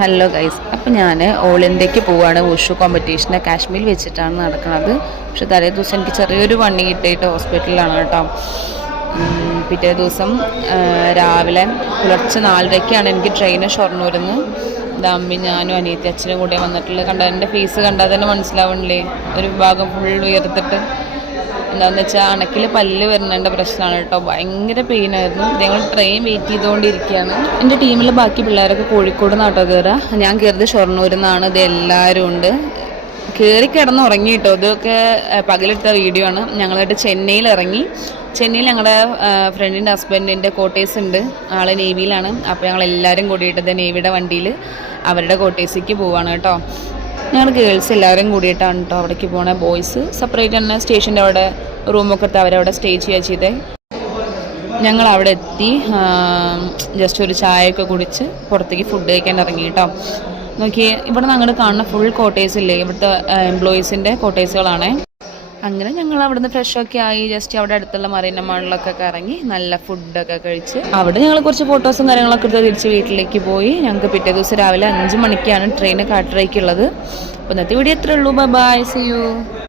Hello guys, അപ്പോൾ ഞാൻ all ഇന്ത്യക്ക് പോവുകയാണ്. വുഷു കോമ്പറ്റീഷന് കാശ്മീർ വെച്ചിട്ടാണ് നടക്കുന്നത്. പക്ഷെ തലേ ദിവസം എനിക്ക് ചെറിയൊരു പണി കിട്ടിയിട്ട് ഹോസ്പിറ്റലിലാണ് കേട്ടോ. പിറ്റേ ദിവസം രാവിലെ പുലർച്ചെ 4:30ക്കാണ് എനിക്ക് ട്രെയിന് ഷൊർണൂരിൽ നിന്ന്. അമ്മി ഞാനും അനിയത്തി അച്ഛനും കൂടെ വന്നിട്ടുള്ളത്. കണ്ട എൻ്റെ ഫേസ് കണ്ടാൽ തന്നെ മനസ്സിലാവണില്ലേ, ഒരു ഭാഗം ഫുൾ ഉയർത്തിട്ട്. എന്താണെന്ന് വെച്ചാൽ അണക്കിൽ പല്ല് വരുന്നതിൻ്റെ പ്രശ്നമാണ് കേട്ടോ. ഭയങ്കര പെയിനായിരുന്നു. ഞങ്ങൾ ട്രെയിൻ വെയിറ്റ് ചെയ്തുകൊണ്ടിരിക്കുകയാണ്. എൻ്റെ ടീമിൽ ബാക്കി പിള്ളേരൊക്കെ കോഴിക്കോട് നാട്ടോ കയറുക. ഞാൻ കയറിയത് ഷൊർണൂരിൽ നിന്നാണ്. ഇത് എല്ലാവരും ഉണ്ട്. കയറി കിടന്ന് ഉറങ്ങി കേട്ടോ. ഇതൊക്കെ പകലെടുത്ത വീഡിയോ ആണ്. ഞങ്ങളായിട്ട് ചെന്നൈയിൽ ഇറങ്ങി. ചെന്നൈയിൽ ഞങ്ങളുടെ ഫ്രണ്ടിൻ്റെ ഹസ്ബൻഡിൻ്റെ കോട്ടേഴ്സ് ഉണ്ട്. ആൾ നേവിയിലാണ്. അപ്പോൾ ഞങ്ങൾ എല്ലാവരും കൂടിയിട്ടത് നേവിയുടെ വണ്ടിയിൽ അവരുടെ കോട്ടേഴ്സിലേക്ക് പോവാണ് കേട്ടോ. ഞങ്ങൾ ഗേൾസ് എല്ലാവരും കൂടിയിട്ടാണ് കേട്ടോ അവിടേക്ക് പോകണേ. ബോയ്സ് സെപ്പറേറ്റ് തന്നെ സ്റ്റേഷൻ്റെ അവിടെ റൂമൊക്കെ എടുത്ത് അവരവിടെ സ്റ്റേ ചെയ്യുക ചെയ്തേ. ഞങ്ങൾ അവിടെ എത്തി ജസ്റ്റ് ഒരു ചായയൊക്കെ കുടിച്ച് പുറത്തേക്ക് ഫുഡ് കഴിക്കാൻ ഇറങ്ങി കേട്ടോ. നോക്കിയേ, ഇവിടെ ഞങ്ങൾ കാണുന്ന ഫുൾ കോട്ടേഴ്സ് ഇല്ലേ, ഇവിടുത്തെ എംപ്ലോയീസിൻ്റെ കോട്ടേഴ്സുകളാണ്. അങ്ങനെ ഞങ്ങൾ അവിടുന്ന് ഫ്രഷൊക്കെ ആയി ജസ്റ്റ് അവിടെ അടുത്തുള്ള മറീന മാളിലൊക്കെ ഇറങ്ങി നല്ല ഫുഡൊക്കെ കഴിച്ച് അവിടെ ഞങ്ങൾ കുറച്ച് ഫോട്ടോസും കാര്യങ്ങളൊക്കെ എടുത്ത് തിരിച്ച് വീട്ടിലേക്ക് പോയി. ഞങ്ങൾക്ക് പിറ്റേ ദിവസം രാവിലെ 5 മണിക്കാണ് ട്രെയിൻ കാട്ടറേക്കുള്ളത്. അപ്പോൾ ഇന്നത്തെ വീഡിയോ എത്രയേ ഉള്ളൂ. Bye, see U.